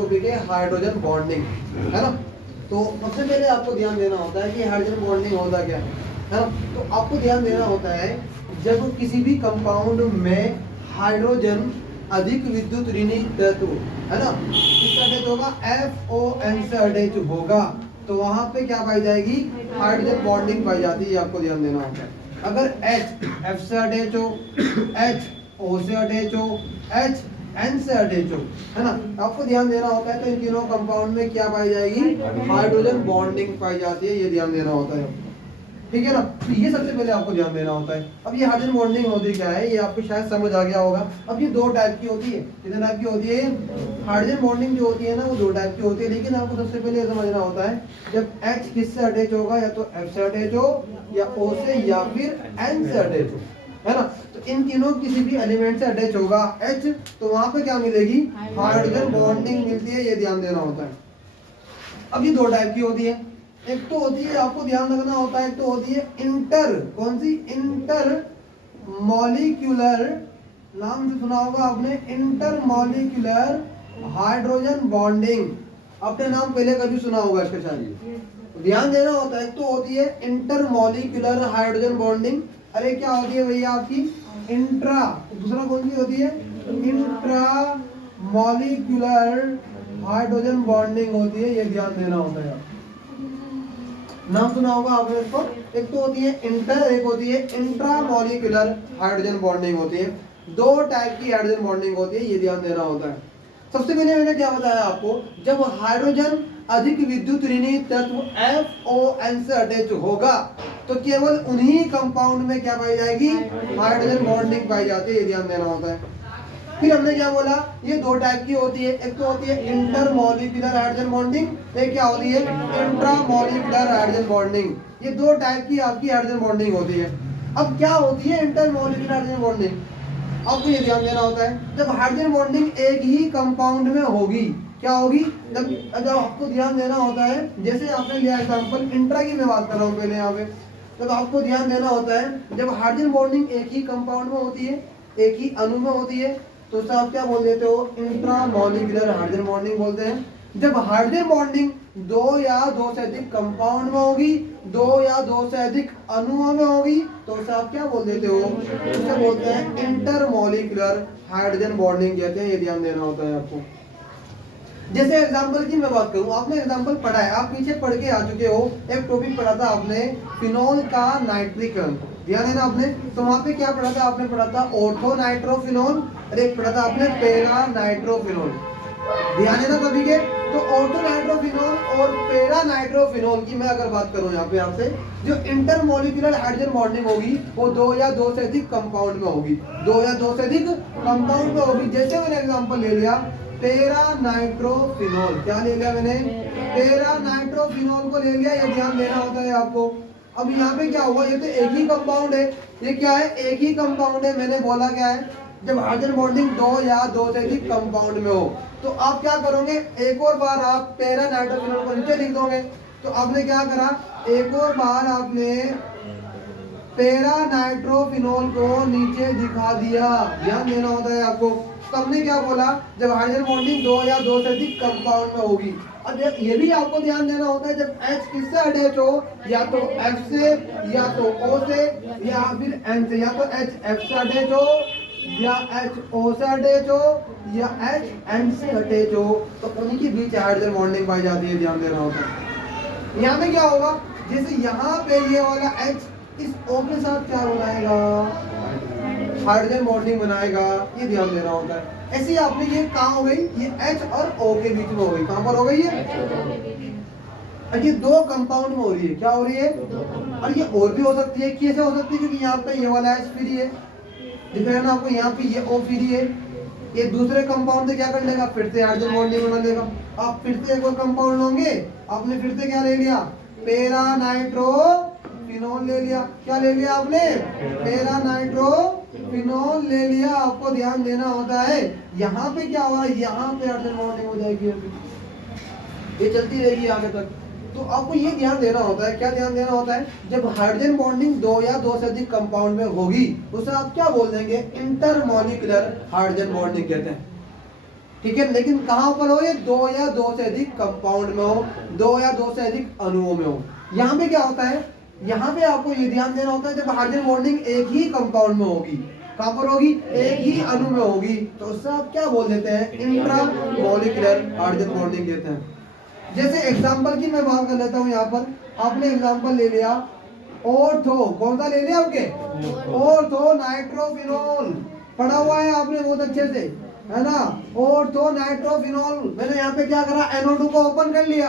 Topic है hydrogen bonding, है ना। तो सबसे पहले आपको ध्यान देना होता है कि हाइड्रोजन बॉन्डिंग होता क्या है ना। तो आपको ध्यान देना होता है जब किसी भी कंपाउंड में हाइड्रोजन अधिक विद्युत ऋणी तत्व, है ना, किसका अटैच होगा, FON से अटैच होगा, तो वहां पे क्या पाई जाएगी, हाइड्रोजन बॉन्डिंग पाई जाती है। आपको ध्यान देना होता है अगर H F से अटैच हो, H O से अटैच हो, H N से अटैच हो, है ना, आपको ध्यान देना होता है तो इन तीनों कंपाउंड में क्या पाई जाएगी, हाइड्रोजन बॉन्डिंग पाई जाती है। ये ध्यान देना होता है, ठीक है ना। तो ये सबसे पहले आपको ध्यान देना होता है। अब ये हाइड्रोजन बॉन्डिंग होती क्या है, ये आपको शायद समझ आ गया होगा। अब ये दो टाइप की होती है, कितने टाइप की होती है, हाइड्रोजन बॉन्डिंग जो होती है ना वो दो टाइप की होती है। लेकिन आपको सबसे पहले समझना होता है जब H किससे अटैच होगा, या तो F से अटैच हो, या O से, या फिर N से अटैच हो, है ना। तो इन तीनों किसी भी एलिमेंट से अटैच होगा H, तो वहां पे क्या मिलेगी, हाइड्रोजन बॉन्डिंग मिलती है। ये ध्यान देना होता है। अब ये दो टाइप की होती है, एक तो होती है, आपको ध्यान रखना होता है, एक तो होती है इंटर, कौन सी, इंटर मॉलिक्यूलर, नाम से सुना होगा आपने, इंटर मॉलिक्यूलर हाइड्रोजन बॉन्डिंग, आपने नाम पहले कभी सुना होगा इसका शायद। तो ध्यान देना होता है, एक तो होती है इंटर मॉलिक्यूलर हाइड्रोजन बॉन्डिंग, अरे क्या होती है भैया आपकी, इंट्रा, दूसरा कौन सी होती है, इंट्रा मॉलिक्यूलर हाइड्रोजन बॉन्डिंग होती है। ये ध्यान देना होता है, नाम सुना होगा आपने इसको। एक तो होती है इंटर, एक होती है इंट्रा मॉलिक्यूलर हाइड्रोजन बॉन्डिंग होती है। दो टाइप की हाइड्रोजन बॉन्डिंग होती है, ये ध्यान देना होता है। सबसे पहले मैंने क्या बताया आपको, जब हाइड्रोजन अधिक विद्युत ऋणी तत्व FON से अटैच होगा तो केवल उन्हीं कंपाउंड में क्या पाई जाएगी, हाइड्रोजन बॉन्डिंग पाई जाती है। ये ध्यान देना होता है। फिर हमने क्या बोला, ये दो टाइप की होती है, एक तो होती है इंटर मॉलिक्यूलर हाइड्रोजन बॉन्डिंग, एक क्या होती है, इंट्रा मॉलिक्यूलर हाइड्रोजन बॉन्डिंग। ये दो टाइप की आपकी हाइड्रोजन बॉन्डिंग होती है। अब क्या होती है इंटर मॉलिक्यूलर हाइड्रोजन बॉन्डिंग, आपको ये ध्यान देना होता है जब हाइड्रोजन बॉन्डिंग एक ही कंपाउंड में होगी, क्या होगी, जब आपको ध्यान देना होता है, जैसे आपने लिया एग्जांपल इंट्रा की मैं बात कर रहा हूँ पहले यहाँ पे, तब आपको ध्यान देना होता है जब हाइड्रोजन बॉन्डिंग एक ही कंपाउंड में होती है, एक ही अणु में होती है, तो उससे आप क्या बोल देते हो, इंट्रा मॉलिक्यूलर हाइड्रोजन बॉन्डिंग बोलते हैं। जब हाइड्रोजन बॉन्डिंग दो या दो से अधिक कंपाउंड में होगी, दो या दो से अधिक अणुओं में होगी, तो उसे आप क्या बोल देते हो, उसे बोलते हैं इंटर मॉलिक्यूलर हाइड्रोजन बॉन्डिंग कहते हैं। ये ध्यान देना होता है आपको। जैसे एग्जांपल की मैं बात करूं, आपने एग्जांपल पढ़ा है, आप पीछे पढ़ के आ चुके हो, एक टॉपिक पढ़ा था आपने फिनोल का नाइट्रीकरण, ध्यान है ना आपने। तो वहां पे क्या पढ़ा था आपने, पढ़ा था ऑर्थो नाइट्रोफिनोल, और एक पढ़ा था आपने पेरा नाइट्रोफिनोल, ध्यान है ना सभी के। तो ऑर्थो नाइट्रोफिनोल और पेरा नाइट्रोफिनोल की मैं अगर बात करूं यहाँ पे आपसे, जो इंटर मॉलिक्यूलर हाइड्रोजन बॉन्डिंग होगी वो दो या दो से अधिक कंपाउंड में होगी, दो या दो से अधिक कंपाउंड में होगी। जैसे मैंने एग्जांपल ले लिया पेरा नाइट्रोफिनोल, क्या ले लिया मैंने, पेरा नाइट्रोफिनोल को ले लिया, ये ध्यान देना होता है आपको। अब यहाँ पे क्या हुआ, ये तो एक ही कंपाउंड है, ये क्या है, एक ही कंपाउंड है। मैंने बोला क्या है, जब हाइड्रोजन बॉन्डिंग दो या दो से अधिक कंपाउंड में हो, तो आप क्या करोगे, एक और बार आप पेरा नाइट्रोफिनोल को नीचे लिख दोगे। तो आपने क्या करा, एक और बार आपने पेरा नाइट्रोफिनोल को नीचे दिखा दिया, ध्यान देना होता है आपको। तो हमने क्या बोला, जब हाइड्रोजन बॉन्डिंग दो या दो से अधिक कंपाउंड में होगी। अब ये भी आपको ध्यान देना होता है, जब H किससे अटैच हो, या तो F से, या तो O से, या फिर N से, या तो H F से अटैच हो, या H O से अटैच हो, या H N से अटैच हो, तो उन्हीं के बीच हाइड्रोजन बॉन्डिंग पाई जाती है, ध्यान देना होता है। यहाँ पे क्या होगा, जैसे यहाँ पे ये वाला H इस O के साथ क्या बनाएगा, हाइड्रोजन बॉन्डिंग बनाएगा, ये ध्यान देना होता है। ऐसे ही आपने ये कहाँ हो गई, ये H और O के बीच में हो गई, कहाँ पर हो गई है, ये दो कंपाउंड में हो रही है, क्या हो रही है, और ये और भी हो सकती है, कैसे हो सकती है, क्योंकि यहाँ पे ये वाला H फ्री है, दिख रहा है ना आपको, यहाँ पे ये O फ्री है, ये दूसरे कंपाउंड से क्या कर लेगा, फिर से हाइड्रोजन बॉन्डिंग बना लेगा। आप फिर से एक और कंपाउंड होंगे, आपने फिर से क्या ले लिया, पेरा नाइट्रोफिनोल ले लिया, क्या ले लिया आपने, पेरा नाइट्रोफिनोल ले लिया। आपको ध्यान देना होता है, यहाँ पे क्या हो रहा है, यहाँ पे हाइड्रोजन बॉन्डिंग हो जाएगी, ये चलती रहेगी आगे तक। तो आपको ये ध्यान देना होता है, क्या ध्यान देना होता है, जब हाइड्रोजन बॉन्डिंग दो या दो से अधिक कंपाउंड में होगी उसे आप क्या बोल देंगे, इंटर मॉलिक्यूलर हाइड्रोजन बॉन्डिंग कहते हैं। ठीक है, लेकिन कहाँ पर हो ये, दो या दो से अधिक कंपाउंड में हो, दो या दो से अधिक अणुओं में हो। यहाँ पे क्या होता है, यहाँ पे आपको ये ध्यान देना होता है जब हाइड्रोजन बॉन्डिंग एक ही कंपाउंड में होगी, कहाँ पर होगी, एक ही अणु में होगी, तो उससे आप क्या बोल देते हैं, इंट्रामॉलिक्यूलर हाइड्रोजन बॉन्डिंग कहते हैं। जैसे एग्जांपल की मैं बात कर लेता हूँ, यहाँ पर आपने एग्जांपल ले लिया ऑर्थो, कौन सा ले लिया आपके, ऑर्थो नाइट्रोफिनॉल, पढ़ा हुआ है आपने बहुत अच्छे से, है ना, ऑर्थो नाइट्रोफिनॉल। मैंने यहाँ पे क्या करा, NO2 को ओपन कर लिया,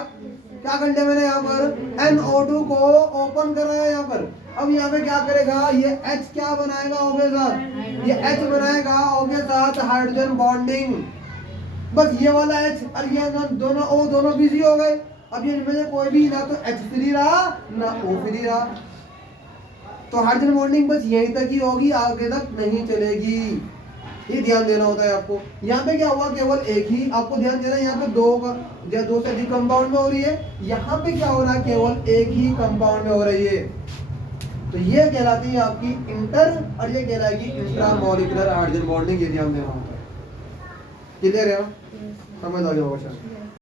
क्या कर लिया मैंने यहाँ पर, NO2 को ओपन कर रहा है यहाँ पर। अब यहाँ पे क्या करेगा, ये H क्या बनाएगा O के साथ, ये H बनाएगा O के साथ हाइड्रोजन बॉन्डिंग, बस ये वाला H और ये दोनों O दोनों बिजी हो गए। अब ये इनमें से कोई भी ना तो H फ्री रहा ना O फ्री रहा, तो हाइड्रोजन बॉन्डिंग बस यहीं तक ही होगी, आगे तक नहीं चलेगी। ये ध्यान देना होता है आपको। यहाँ पे क्या हुआ, केवल एक ही आपको ध्यान देना है, यहाँ पे दो से अधिक कंपाउंड में हो रही है, यहाँ पे क्या हो रहा है, केवल एक ही कंपाउंड में हो रही है। तो ये कहलाती है आपकी इंटर और ये कहलाएगी इंट्रामॉलिक्यूलर हाइड्रोजन बॉन्डिंग। ये ध्यान देना होता है। क्लियर है, समझ आ गया होगा शायद।